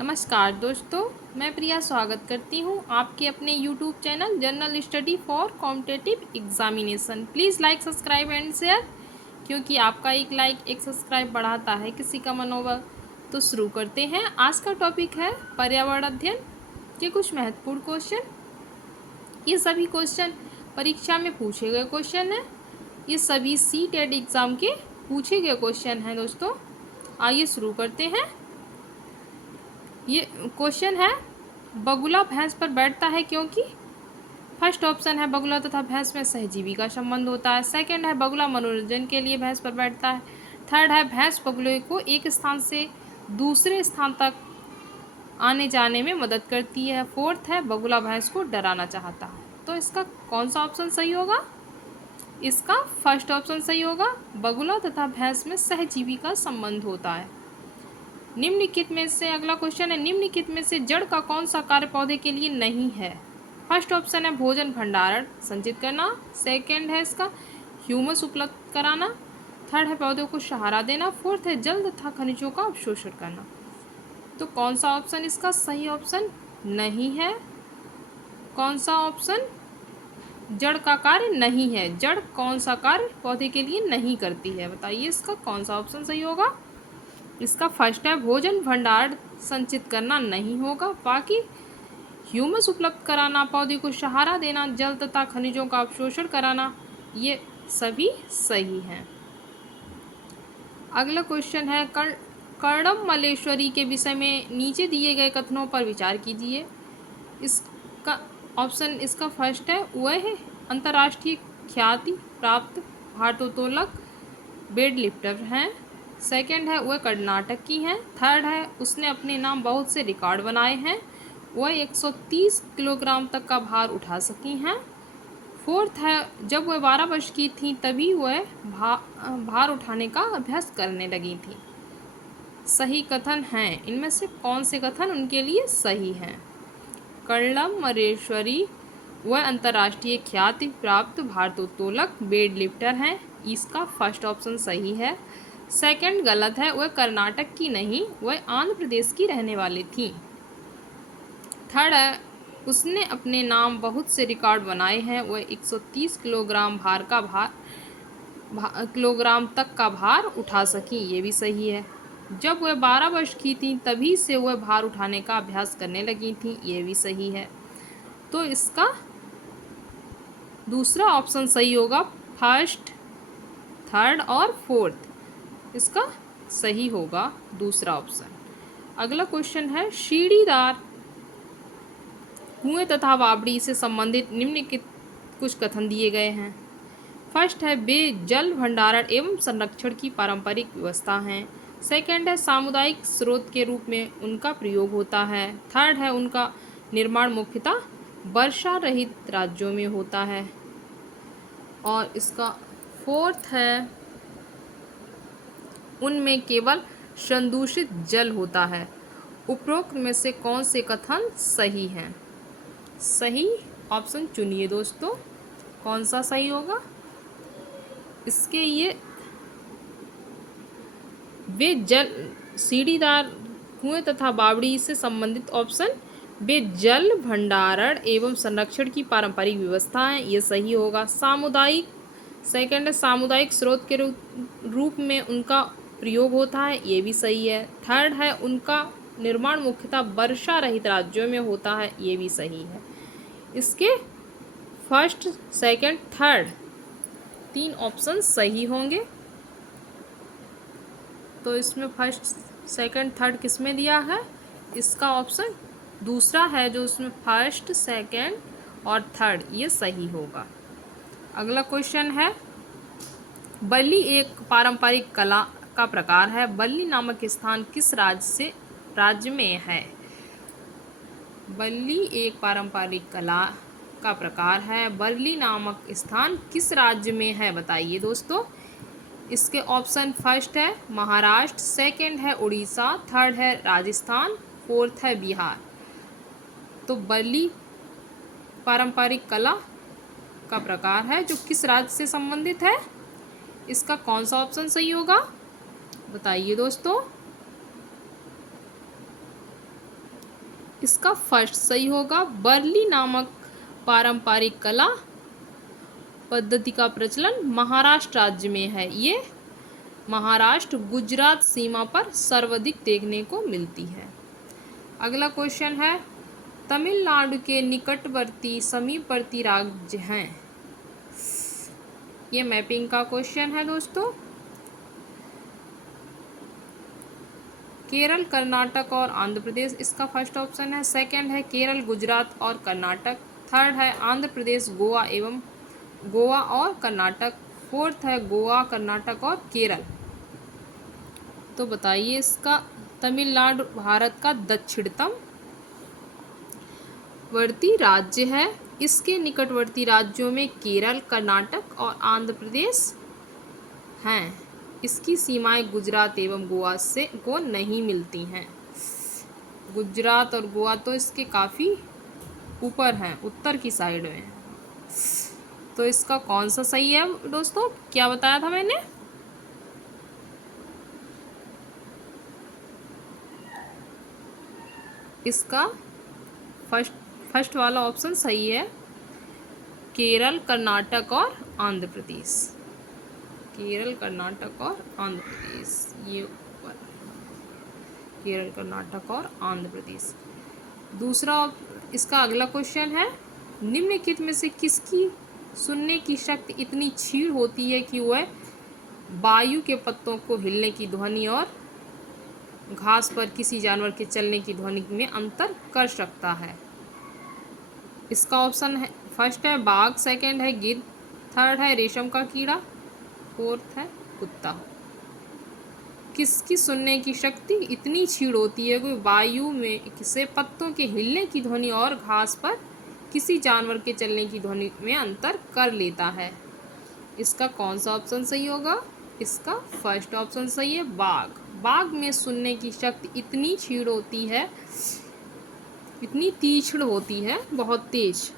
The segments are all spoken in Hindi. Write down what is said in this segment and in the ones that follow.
नमस्कार दोस्तों, मैं प्रिया स्वागत करती हूँ आपके अपने YouTube channel general study for competitive examination. Please like subscribe and share, क्योंकि आपका एक लाइक एक सब्सक्राइब बढ़ाता है किसी का मनोबल। तो शुरू करते हैं। आज का टॉपिक है पर्यावरण अध्ययन के कुछ महत्वपूर्ण क्वेश्चन। ये सभी क्वेश्चन परीक्षा में पूछे गए क्वेश्चन हैं। ये सभी CTET एग्ज़ाम के पूछे गए क्वेश्चन हैं दोस्तों। आइए शुरू करते हैं। ये क्वेश्चन है, बगुला भैंस पर बैठता है क्योंकि। फर्स्ट ऑप्शन है बगुला तथा भैंस में सहजीवी का संबंध होता है। सेकंड है बगुला मनोरंजन के लिए भैंस पर बैठता है। थर्ड है भैंस बगुले को एक स्थान से दूसरे स्थान तक आने जाने में मदद करती है। फोर्थ है बगुला भैंस को डराना चाहता है। तो इसका कौन सा ऑप्शन सही होगा? इसका फर्स्ट ऑप्शन सही होगा। बगुला तथा भैंस में सहजीवी का संबंध होता है। निम्नलिखित में से अगला क्वेश्चन है, निम्नलिखित में से जड़ का कौन सा कार्य पौधे के लिए नहीं है? फर्स्ट ऑप्शन है भोजन भंडारण संचित करना। सेकंड है इसका ह्यूमस उपलब्ध कराना। थर्ड है पौधों को सहारा देना। फोर्थ है जल तथा खनिजों का अवशोषण करना। तो कौन सा ऑप्शन इसका सही ऑप्शन नहीं है? कौन सा ऑप्शन जड़ का कार्य नहीं है? जड़ कौन सा कार्य पौधे के लिए नहीं करती है? बताइए इसका कौन सा ऑप्शन सही होगा? इसका फर्स्ट है भोजन भंडार संचित करना नहीं होगा। बाकी ह्यूमस उपलब्ध कराना, पौधे को सहारा देना, जल तथा खनिजों का अवशोषण कराना, ये सभी सही हैं। अगला क्वेश्चन है, कर्णम मल्लेश्वरी के विषय में नीचे दिए गए कथनों पर विचार कीजिए। इसका ऑप्शन इसका फर्स्ट है, वह अंतर्राष्ट्रीय ख्याति प्राप्त भारोत्तोलक वेट लिफ्टर हैं। सेकंड है वह कर्नाटक की हैं। थर्ड है उसने अपने नाम बहुत से रिकॉर्ड बनाए हैं। वह 130 किलोग्राम तक का भार उठा सकी हैं। फोर्थ है जब वह 12 वर्ष की थी तभी वह भार उठाने का अभ्यास करने लगी थी। सही कथन हैं। इनमें से कौन से कथन उनके लिए सही हैं? कर्णम मल्लेश्वरी वह अंतर्राष्ट्रीय ख्याति प्राप्त भारोत्तोलक वेट लिफ्टर हैं। इसका फर्स्ट ऑप्शन सही है। सेकंड गलत है, वह कर्नाटक की नहीं, वह आंध्र प्रदेश की रहने वाली थी। थर्ड है उसने अपने नाम बहुत से रिकॉर्ड बनाए हैं। वह 130 किलोग्राम किलोग्राम तक का भार उठा सकी, ये भी सही है। जब वह 12 वर्ष की थी तभी से वह भार उठाने का अभ्यास करने लगी थी, ये भी सही है। तो इसका दूसरा ऑप्शन सही होगा। फर्स्ट, थर्ड और फोर्थ इसका सही होगा दूसरा ऑप्शन। अगला क्वेश्चन है, सीढ़ीदार कुएं तथा बावड़ी से संबंधित निम्नलिखित कुछ कथन दिए गए हैं। फर्स्ट है वे जल भंडारण एवं संरक्षण की पारंपरिक व्यवस्था हैं। सेकंड है सामुदायिक स्रोत के रूप में उनका प्रयोग होता है। थर्ड है उनका निर्माण मुख्यतः वर्षा रहित राज्यों में होता है। और इसका फोर्थ है उनमें केवल संदूषित जल होता है। उपरोक्त में से कौन से कथन सही हैं? सही ऑप्शन चुनिए दोस्तों, कौन सा सही होगा? इसके ये वे जल सीढ़ीदार कुएं तथा बावड़ी से संबंधित ऑप्शन वे जल भंडारण एवं संरक्षण की पारंपरिक व्यवस्था है, ये सही होगा। सामुदायिक, सेकंड है सामुदायिक स्रोत के रूप में उनका प्रयोग होता है, ये भी सही है। थर्ड है उनका निर्माण मुख्यतः वर्षा रहित राज्यों में होता है, ये भी सही है। इसके फर्स्ट, सेकंड, थर्ड तीन ऑप्शन सही होंगे। तो इसमें फर्स्ट, सेकंड, थर्ड किस में दिया है? इसका ऑप्शन दूसरा है, जो उसमें फर्स्ट, सेकंड और थर्ड ये सही होगा। अगला क्वेश्चन है, बल्ली एक पारंपरिक कला का प्रकार है। बल्ली नामक स्थान किस राज्य में है? बल्ली एक पारंपरिक कला का प्रकार है। बल्ली नामक स्थान किस राज्य में है? बताइए दोस्तों। इसके ऑप्शन फर्स्ट है महाराष्ट्र, सेकंड है उड़ीसा, थर्ड है राजस्थान, फोर्थ है बिहार। तो बल्ली पारंपरिक कला का प्रकार है जो किस राज्य से संबंधित है? इसका कौन सा ऑप्शन सही होगा? बताइए दोस्तों। इसका फर्स्ट सही होगा। बरली नामक पारंपरिक कला पद्धति का प्रचलन महाराष्ट्र राज्य में है। ये महाराष्ट्र गुजरात सीमा पर सर्वाधिक देखने को मिलती है। अगला क्वेश्चन है, तमिलनाडु के निकटवर्ती समीपवर्ती राज्य हैं। ये मैपिंग का क्वेश्चन है दोस्तों। केरल, कर्नाटक और आंध्र प्रदेश, इसका फर्स्ट ऑप्शन है। सेकंड है केरल, गुजरात और कर्नाटक। थर्ड है आंध्र प्रदेश, गोवा और कर्नाटक। फोर्थ है गोवा, कर्नाटक और केरल। तो बताइए इसका। तमिलनाडु भारत का दक्षिणतम वर्ती राज्य है। इसके निकटवर्ती राज्यों में केरल, कर्नाटक और आंध्र प्रदेश हैं। इसकी सीमाएं गुजरात एवं गोवा से को नहीं मिलती हैं। गुजरात और गोवा तो इसके काफ़ी ऊपर हैं, उत्तर की साइड में। तो इसका कौन सा सही है दोस्तों? क्या बताया था मैंने? इसका फर्स्ट वाला ऑप्शन सही है, केरल, कर्नाटक और आंध्र प्रदेश। केरल, कर्नाटक और आंध्र प्रदेश, ये ऊपर केरल, कर्नाटक और आंध्र प्रदेश। दूसरा इसका अगला क्वेश्चन है, निम्नलिखित में से किसकी सुनने की शक्ति इतनी क्षीण होती है कि वह वायु के पत्तों को हिलने की ध्वनि और घास पर किसी जानवर के चलने की ध्वनि में अंतर कर सकता है? इसका ऑप्शन है, फर्स्ट है बाघ, सेकंड है गिद्ध, थर्ड है रेशम का कीड़ा, फोर्थ है कुत्ता। किसकी सुनने की शक्ति इतनी क्षीण होती है कि वायु में से पत्तों के हिलने की ध्वनि और घास पर किसी जानवर के चलने की ध्वनि में अंतर कर लेता है? इसका कौन सा ऑप्शन सही होगा? इसका फर्स्ट ऑप्शन सही है, बाघ। बाघ में सुनने की शक्ति इतनी क्षीण होती है, इतनी तीक्ष्ण होती है, बहुत तीक्ष्ण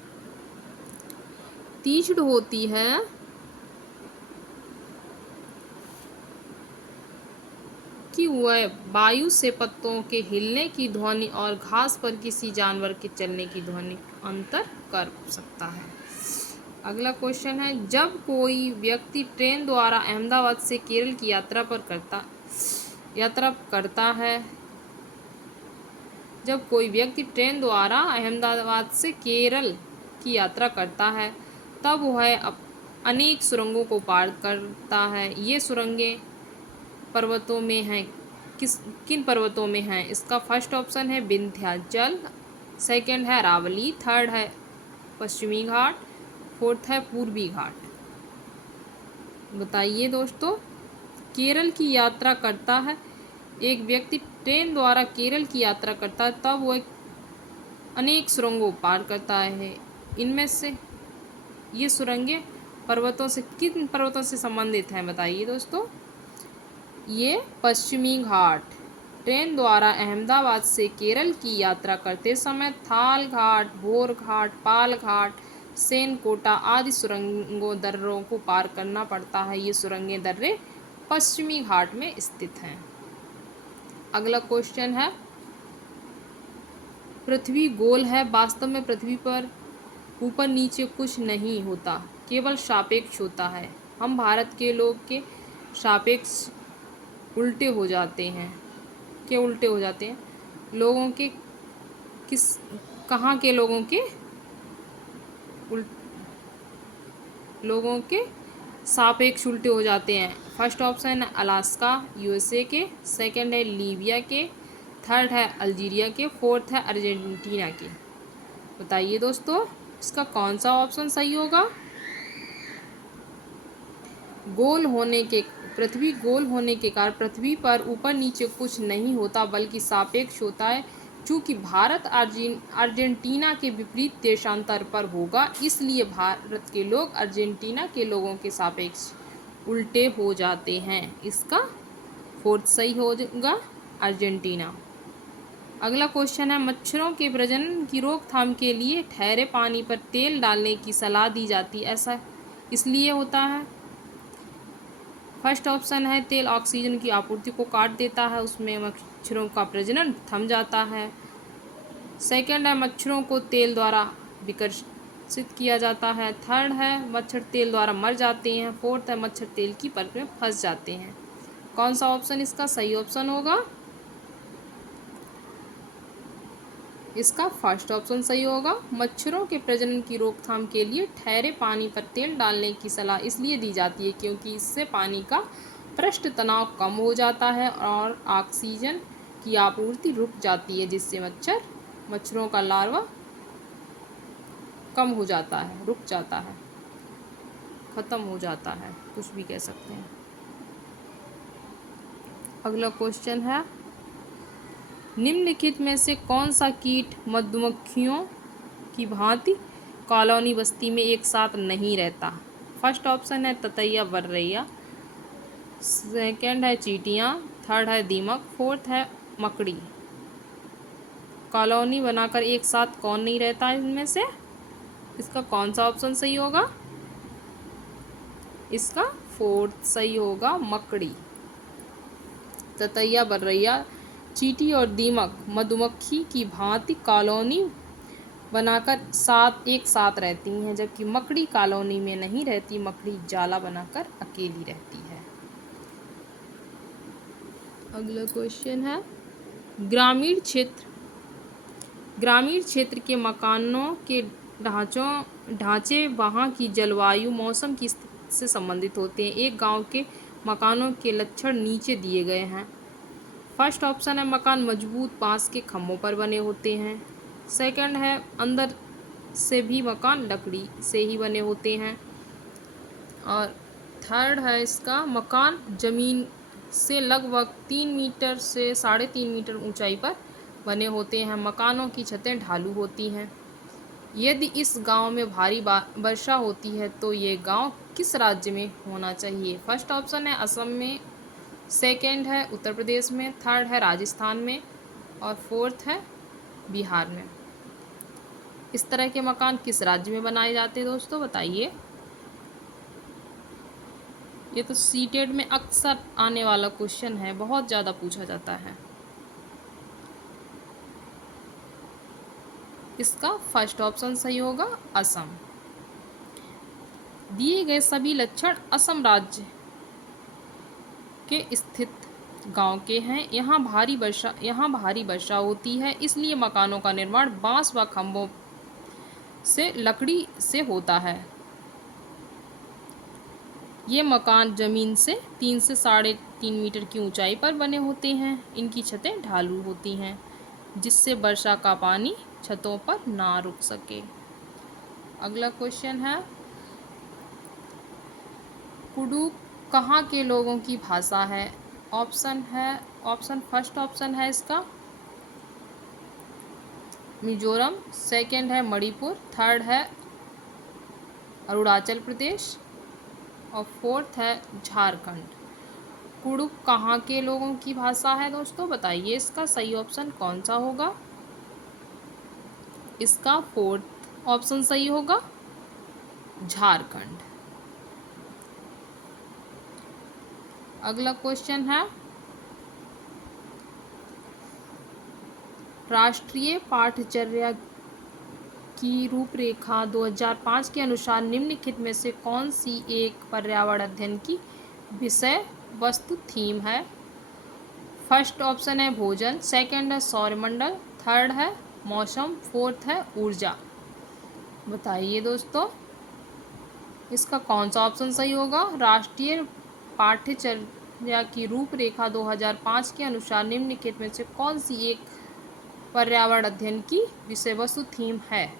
होती है कि वह वायु से पत्तों के हिलने की ध्वनि और घास पर किसी जानवर के चलने की ध्वनि अंतर कर सकता है। अगला क्वेश्चन है, जब कोई व्यक्ति ट्रेन द्वारा अहमदाबाद से केरल की यात्रा करता है, जब कोई व्यक्ति ट्रेन द्वारा अहमदाबाद से केरल की यात्रा करता है तब वह अनेक सुरंगों को पार करता है। ये सुरंगें पर्वतों में हैं। किन पर्वतों में हैं? इसका फर्स्ट ऑप्शन है विंध्याचल, सेकंड है अरावली, थर्ड है पश्चिमी घाट, फोर्थ है पूर्वी घाट। बताइए दोस्तों, केरल की यात्रा करता है, एक व्यक्ति ट्रेन द्वारा केरल की यात्रा करता है तब वह अनेक सुरंगों पार करता है। इनमें से ये सुरंगें किन पर्वतों से संबंधित हैं? बताइए दोस्तों। ये पश्चिमी घाट। ट्रेन द्वारा अहमदाबाद से केरल की यात्रा करते समय थाल घाट, भोर घाट, पाल घाट, सेनकोटा आदि सुरंगों दर्रों को पार करना पड़ता है। ये सुरंगें दर्रे पश्चिमी घाट में स्थित हैं। अगला क्वेश्चन है, पृथ्वी गोल है, वास्तव में पृथ्वी पर ऊपर नीचे कुछ नहीं होता, केवल सापेक्ष होता है। हम भारत के लोग के सापेक्ष उल्टे हो जाते हैं। क्या उल्टे हो जाते हैं? लोगों के कहाँ के लोगों के सापेक्ष उल्टे हो जाते हैं? फर्स्ट ऑप्शन है अलास्का यूएसए के, सेकंड है लीबिया के, थर्ड है अल्जीरिया के, फोर्थ है अर्जेंटीना के। बताइए दोस्तों, इसका कौन सा ऑप्शन सही होगा? पृथ्वी गोल होने के कारण पृथ्वी पर ऊपर नीचे कुछ नहीं होता बल्कि सापेक्ष होता है। चूँकि भारत अर्जेंटीना के विपरीत देशांतर पर होगा, इसलिए भारत के लोग अर्जेंटीना के लोगों के सापेक्ष उल्टे हो जाते हैं। इसका फोर्थ सही होगा, अर्जेंटीना। अगला क्वेश्चन है, मच्छरों के प्रजनन की रोकथाम के लिए ठहरे पानी पर तेल डालने की सलाह दी जाती है, ऐसा इसलिए होता है। फर्स्ट ऑप्शन है तेल ऑक्सीजन की आपूर्ति को काट देता है, उसमें मच्छरों का प्रजनन थम जाता है। सेकंड है मच्छरों को तेल द्वारा विकसित किया जाता है। थर्ड है मच्छर तेल द्वारा मर जाते हैं। फोर्थ है मच्छर तेल की परत में फंस जाते हैं। कौन सा ऑप्शन इसका सही ऑप्शन होगा? इसका फर्स्ट ऑप्शन सही होगा। मच्छरों के प्रजनन की रोकथाम के लिए ठहरे पानी पर तेल डालने की सलाह इसलिए दी जाती है क्योंकि इससे पानी का पृष्ठ तनाव कम हो जाता है और ऑक्सीजन की आपूर्ति रुक जाती है, जिससे मच्छरों का लार्वा कम हो जाता है, रुक जाता है, खत्म हो जाता है, कुछ भी कह सकते हैं। अगला क्वेश्चन है, निम्नलिखित में से कौन सा कीट मधुमक्खियों की भांति कॉलोनी बस्ती में एक साथ नहीं रहता? फर्स्ट ऑप्शन है ततैया बर्रैया, सेकंड है चींटियाँ, थर्ड है दीमक, फोर्थ है मकड़ी। कॉलोनी बनाकर एक साथ कौन नहीं रहता इनमें से? इसका कौन सा ऑप्शन सही होगा? इसका फोर्थ सही होगा, मकड़ी। ततैया बर्रैया, चींटी और दीमक मधुमक्खी की भांति कॉलोनी बनाकर एक साथ रहती हैं, जबकि मकड़ी कॉलोनी में नहीं रहती। मकड़ी जाला बनाकर अकेली रहती है। अगला क्वेश्चन है, ग्रामीण क्षेत्र के मकानों के ढांचे वहाँ की जलवायु मौसम की स्थिति से संबंधित होते हैं। एक गांव के मकानों के लक्षण नीचे दिए गए हैं। फर्स्ट ऑप्शन है मकान मजबूत बांस के खम्भों पर बने होते हैं। सेकंड है अंदर से भी मकान लकड़ी से ही बने होते हैं। और थर्ड है इसका मकान जमीन से लगभग 3 मीटर से 3.5 मीटर ऊंचाई पर बने होते हैं। मकानों की छतें ढालू होती हैं। यदि इस गांव में भारी वर्षा होती है तो ये गांव किस राज्य में होना चाहिए? फर्स्ट ऑप्शन है असम में, सेकंड है उत्तर प्रदेश में, थर्ड है राजस्थान में और फोर्थ है बिहार में। इस तरह के मकान किस राज्य में बनाए जाते हैं दोस्तों, बताइए। ये तो सीटेट में अक्सर आने वाला क्वेश्चन है, बहुत ज़्यादा पूछा जाता है। इसका फर्स्ट ऑप्शन सही होगा, असम। दिए गए सभी लक्षण असम राज्य के स्थित गांव के हैं। यहाँ भारी वर्षा होती है, इसलिए मकानों का निर्माण बांस व खंभों से लकड़ी से होता है। ये मकान जमीन से 3 से 3.5 मीटर की ऊंचाई पर बने होते हैं। इनकी छतें ढालू होती हैं, जिससे वर्षा का पानी छतों पर ना रुक सके। अगला क्वेश्चन है, कुडुख कहाँ के लोगों की भाषा है? फर्स्ट ऑप्शन है इसका मिजोरम, सेकंड है मणिपुर, थर्ड है अरुणाचल प्रदेश और फोर्थ है झारखंड। कुडुख कहाँ के लोगों की भाषा है दोस्तों, बताइए। इसका सही ऑप्शन कौन सा होगा? इसका फोर्थ ऑप्शन सही होगा, झारखंड। अगला क्वेश्चन है, राष्ट्रीय पाठ्यचर्या की रूपरेखा 2005 के अनुसार निम्नलिखित में से कौन सी एक पर्यावरण अध्ययन की विषय वस्तु थीम है? फर्स्ट ऑप्शन है भोजन, सेकंड है सौरमंडल, थर्ड है मौसम, फोर्थ है ऊर्जा। बताइए दोस्तों, इसका कौन सा ऑप्शन सही होगा? राष्ट्रीय पाठ्यचर्या की रूपरेखा 2005 के अनुसार निम्नलिखित में से कौन सी एक पर्यावरण अध्ययन की विषय वस्तु थीम है?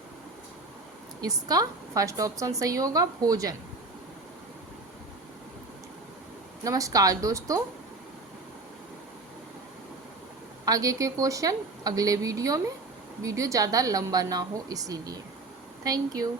इसका फर्स्ट ऑप्शन सही होगा, भोजन। नमस्कार दोस्तों, आगे के क्वेश्चन अगले वीडियो में, वीडियो ज़्यादा लंबा ना हो इसीलिए। Thank you.